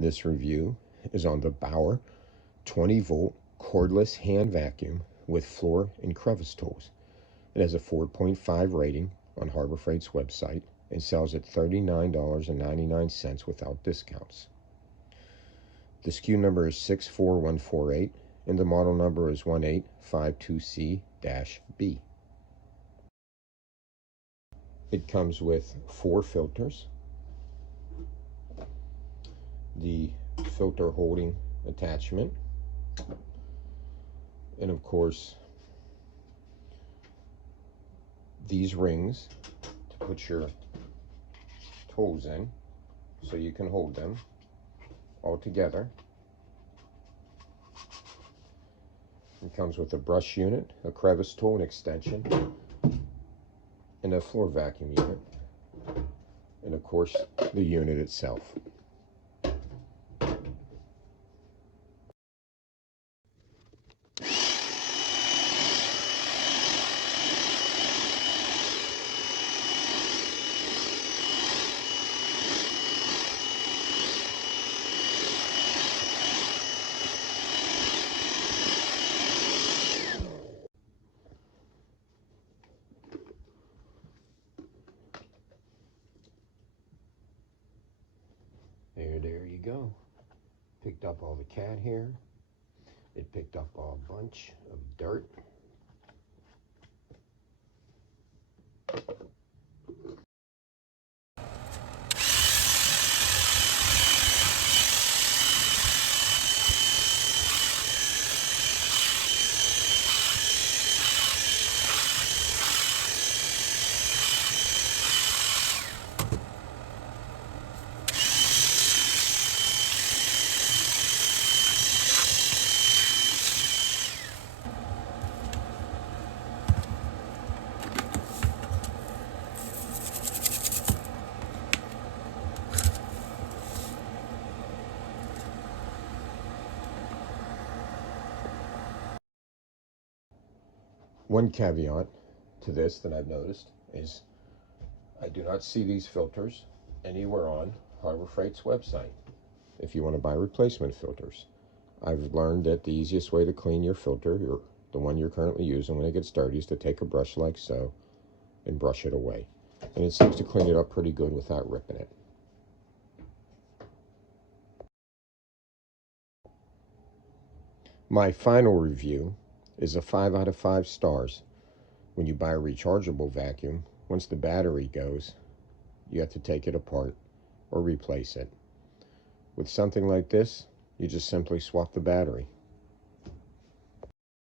This review is on the BAUER 20V Cordless Hand Vacuum with floor and crevice tools. It has a 4.5 rating on Harbor Freight's website and sells at $39.99 without discounts. The SKU number is 64148 and the model number is 1852C-B. It comes with 4 filters, the filter holding attachment, and of course these rings to put your tools in so you can hold them all together. It comes with a brush unit, a crevice tool, an extension, and a floor vacuum unit, and of course the unit itself. There you go. Picked up all the cat hair. It picked up a bunch of dirt. One caveat to this that I've noticed is I do not see these filters anywhere on Harbor Freight's website if you want to buy replacement filters. I've learned that the easiest way to clean your filter, the one you're currently using when it gets dirty, is to take a brush like so and brush it away. And it seems to clean it up pretty good without ripping it. My final review is a 5 out of 5 stars. When you buy a rechargeable vacuum, once the battery goes, you have to take it apart or replace it. With something like this, you just simply swap the battery.